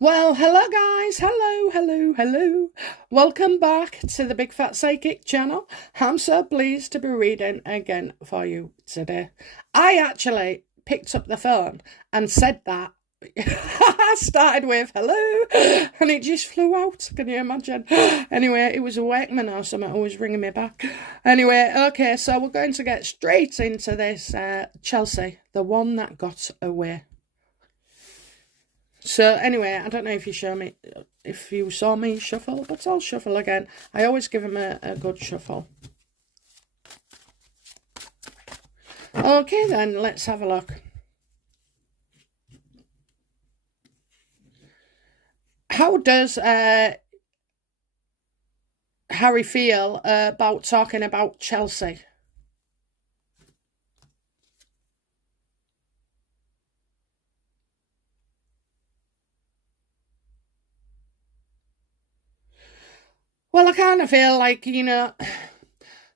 Well, hello guys, hello. Welcome back to the Big Fat Psychic channel. I'm so pleased to be reading again for you today. I actually picked up the phone and said that. I started with hello and it just flew out. Can you imagine? Anyway, it was a workman or something who was ringing me back. Anyway, okay, so we're going to get straight into this. Chelsy, the one that got away. So anyway, I don't know if you saw me shuffle, but I'll shuffle again. I always give him a good shuffle. Okay then, let's have a look. How does Harry feel about talking about Chelsy? Well, I kind of feel like, the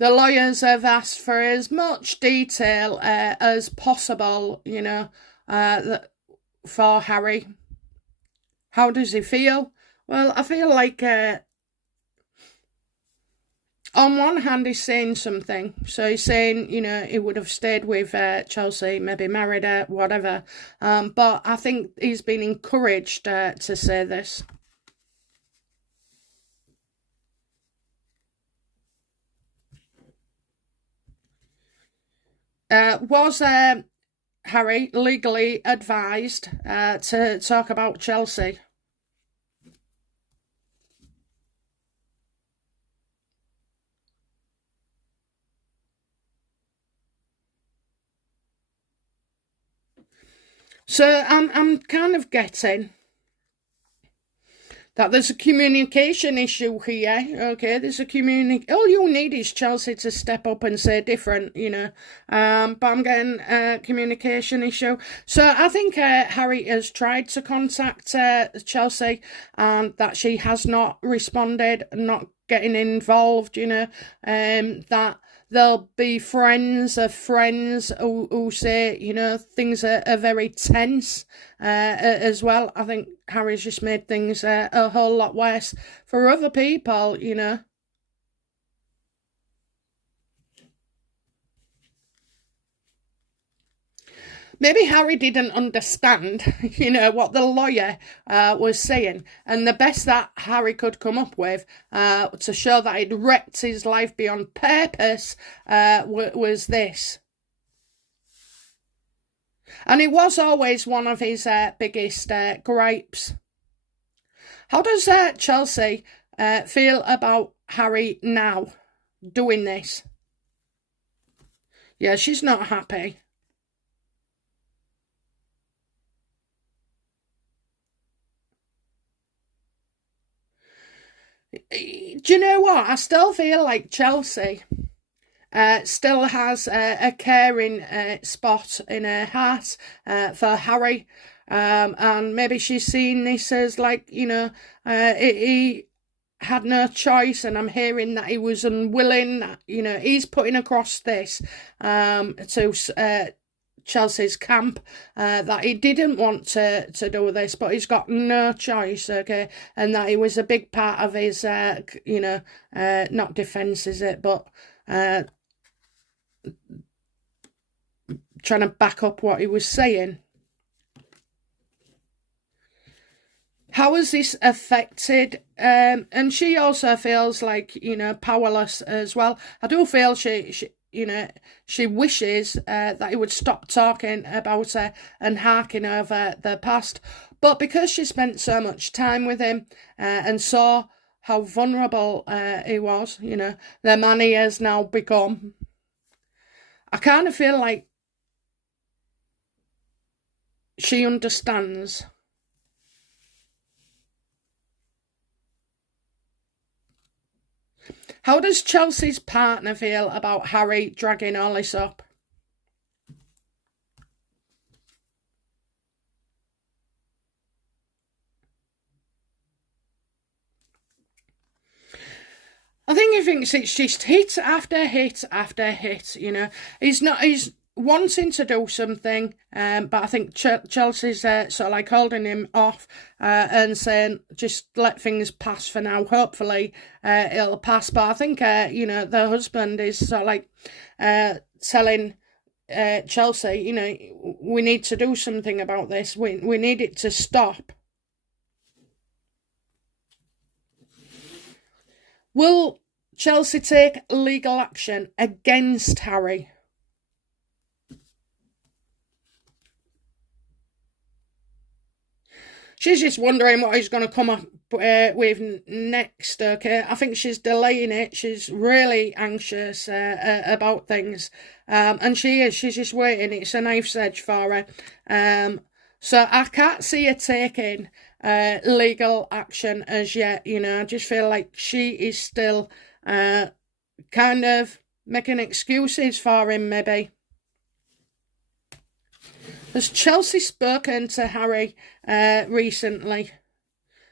lawyers have asked for as much detail as possible, for Harry. How does he feel? Well, I feel like on one hand he's saying something. So he's saying, he would have stayed with Chelsy, maybe married her, whatever. But I think he's been encouraged to say this. Was Harry legally advised to talk about Chelsy? So I'm kind of getting that there's a communication issue here. Okay, there's a all you need is Chelsy to step up and say different, but I'm getting a communication issue. So I think Harry has tried to contact Chelsy and that she has not responded, not getting involved, that there'll be friends of friends who say, things are very tense as well. I think Harry's just made things a whole lot worse for other people, Maybe Harry didn't understand, what the lawyer was saying. And the best that Harry could come up with to show that he'd wrecked his life beyond purpose was this. And it was always one of his biggest gripes. How does Chelsy feel about Harry now doing this? Yeah, she's not happy. Do you know what? I still feel like Chelsy still has a caring spot in her heart for Harry. And maybe she's seen this as like, he had no choice, and I'm hearing that he was unwilling. He's putting across this to Chelsea's camp that he didn't want to do this, but he's got no choice, okay, and that he was a big part of his, not defence, is it, but trying to back up what he was saying. How has this affected? And she also feels like, powerless as well. I do feel she wishes that he would stop talking about her and harking over the past. But because she spent so much time with him and saw how vulnerable he was, the man he has now become, I kind of feel like she understands. How does Chelsea's partner feel about Harry dragging all this up? I think he thinks it's just hit after hit after hit, He's wanting to do something, but I think Chelsea's sort of like holding him off and saying just let things pass for now. Hopefully it'll pass. But I think the husband is sort of like telling Chelsea, we need to do something about this. We need it to stop. Will Chelsea take legal action against Harry? She's just wondering what he's going to come up with next, okay? I think she's delaying it. She's really anxious about things. And she is. She's just waiting. It's a knife's edge for her. So I can't see her taking legal action as yet. I just feel like she is still kind of making excuses for him, maybe. Has Chelsea spoken to Harry recently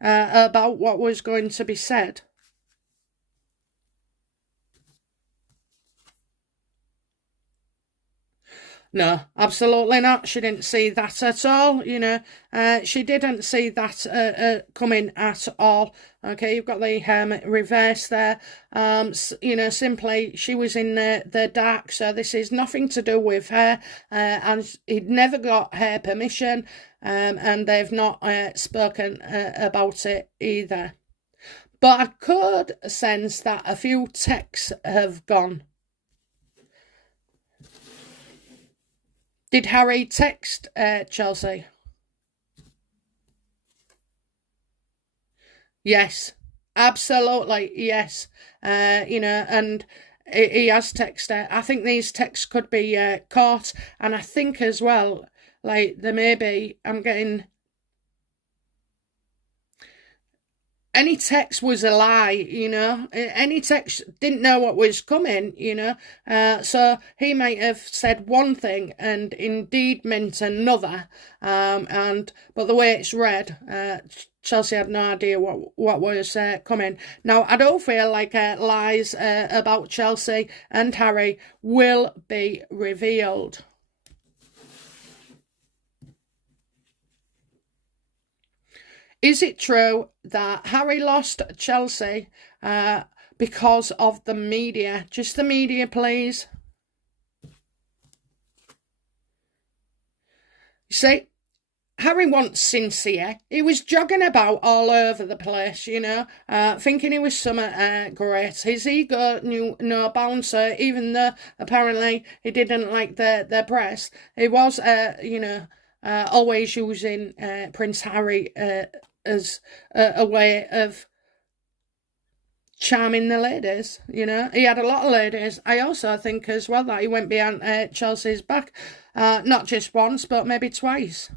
about what was going to be said? No, absolutely not. She didn't see that at all, she didn't see that coming at all. Okay, you've got the reverse there. Simply she was in the dark, so this is nothing to do with her, and he'd never got her permission, and they've not spoken about it either. But I could sense that a few texts have gone. Did Harry text Chelsea? Yes, absolutely, yes. And he has texted her. I think these texts could be caught, and I think as well, like, there may be, I'm getting... Any text was a lie, Any text didn't know what was coming, So he might have said one thing and indeed meant another. But the way it's read, Chelsea had no idea what was coming. Now, I don't feel like lies about Chelsea and Harry will be revealed. Is it true that Harry lost Chelsea because of the media? Just the media, please. You see, Harry wants sincere. He was jogging about all over the place, thinking he was something great. His ego knew no bounds, so even though apparently he didn't like the press, he was, always using Prince Harry as a way of charming the ladies. He had a lot of ladies. I also think as well that he went behind Chelsea's back, not just once but maybe twice.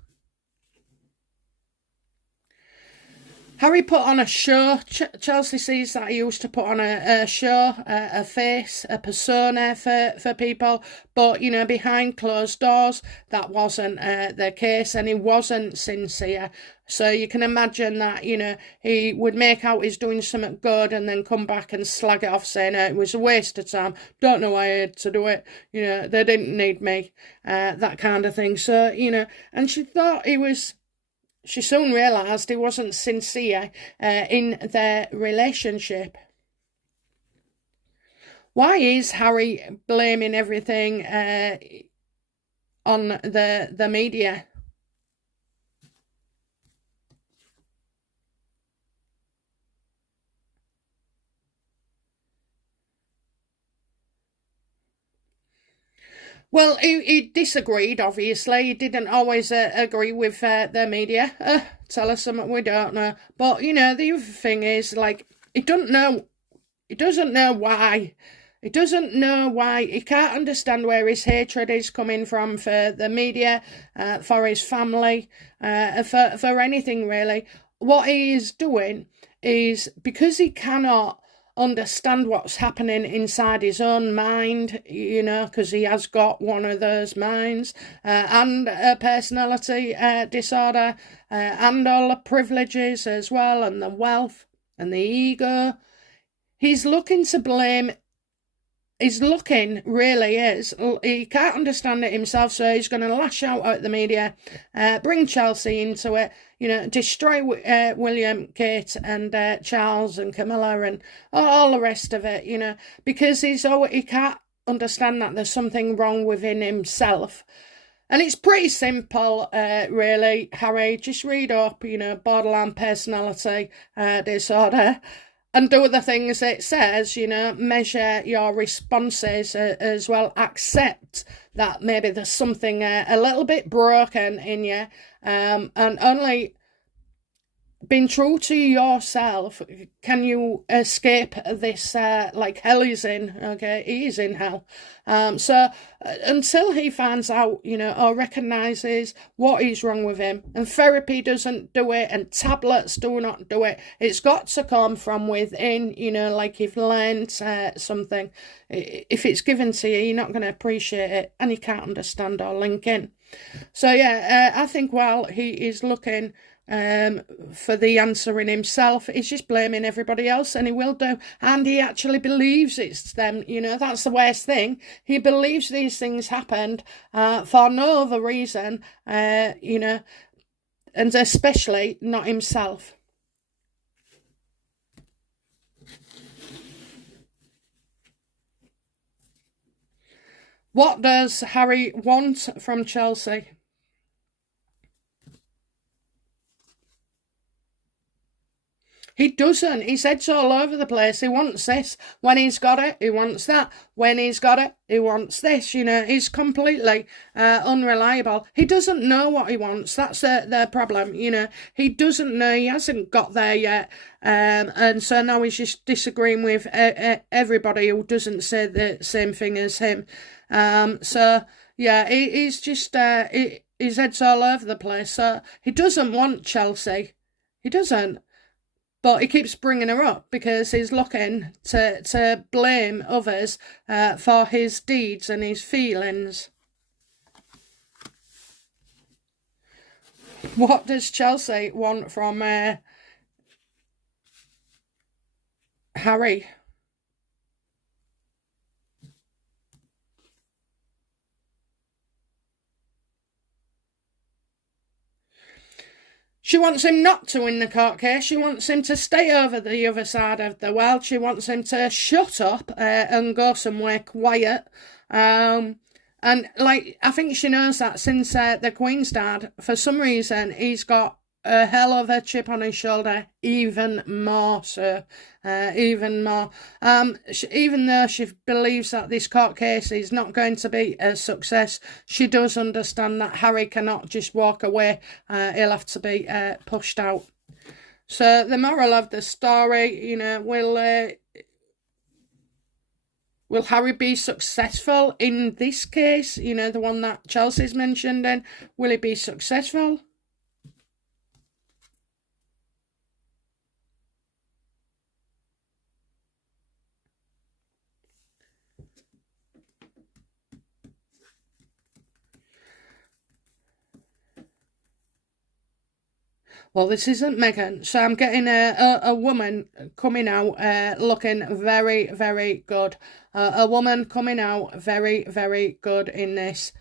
Harry put on a show. Chelsea sees that he used to put on a show, a face, a persona for people. But, behind closed doors, that wasn't the case, and he wasn't sincere. So you can imagine that, he would make out he's doing something good and then come back and slag it off saying it was a waste of time. Don't know why I had to do it. They didn't need me, that kind of thing. So, and she thought he was... She soon realised he wasn't sincere in their relationship. Why is Harry blaming everything on the media? Well, he disagreed, obviously. He didn't always agree with the media. Tell us something we don't know. But, the other thing is, like, he doesn't know why. He doesn't know why. He can't understand where his hatred is coming from for the media, for his family, for anything, really. What he is doing is, because he cannot understand what's happening inside his own mind, because he has got one of those minds, and a personality disorder, and all the privileges as well, and the wealth, and the ego. He's looking to blame he's looking, really is. He can't understand it himself, so he's going to lash out at the media, bring Chelsea into it, you know, destroy William, Kate, and Charles, and Camilla, and all the rest of it, you know, because he can't understand that there's something wrong within himself. And it's pretty simple, really, Harry. Just read up, you know, borderline personality disorder, and do the things it says, you know, measure your responses as well. Accept that maybe there's something a little bit broken in you, and only being true to yourself can you escape this, like hell is in, okay? He is in hell. So until he finds out, you know, or recognises what is wrong with him, and therapy doesn't do it, and tablets do not do it, it's got to come from within, you know, like you've learned something. If it's given to you, you're not going to appreciate it, and you can't understand or link in. So yeah, I think while he is looking for the answer in himself, he's just blaming everybody else, and he will do, and he actually believes it's them, you know. That's the worst thing. He believes these things happened for no other reason, you know, and especially not himself. What does Harry want from Chelsea? He doesn't. His head's all over the place. He wants this. When he's got it, he wants that. When he's got it, he wants this. You know, he's completely unreliable. He doesn't know what he wants. That's the problem, you know. He doesn't know. He hasn't got there yet. And so now he's just disagreeing with everybody who doesn't say the same thing as him. So, yeah, he's just, his head's all over the place. So he doesn't want Chelsea. He doesn't. But he keeps bringing her up because he's looking to blame others for his deeds and his feelings. What does Chelsea want from Harry? She wants him not to win the court case. She wants him to stay over the other side of the world. She wants him to shut up and go somewhere quiet. And, like, I think she knows that since the Queen's died, for some reason, he's got a hell of a chip on his shoulder, even more so, even more. Even though she believes that this court case is not going to be a success, she does understand that Harry cannot just walk away. He'll have to be pushed out. So the moral of the story, you know, will Harry be successful in this case? You know, the one that Chelsea's mentioned in. Will he be successful? Well, this isn't Megan, so I'm getting a woman coming out looking very, very good. A woman coming out very, very good in this.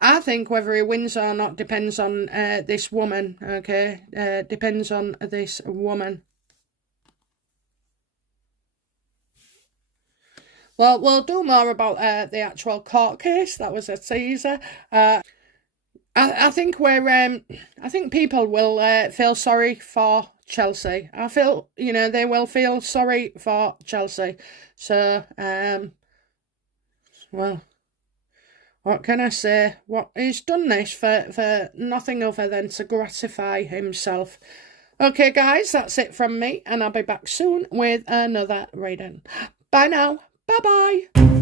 I think whether he wins or not depends on this woman, okay? Depends on this woman. Well, we'll do more about the actual court case. That was a teaser. I think I think people will feel sorry for Chelsea. I feel, you know, they will feel sorry for Chelsea. So, well, what can I say? What he's done this for nothing other than to gratify himself. Okay, guys, that's it from me, and I'll be back soon with another reading. Bye now. Bye-bye.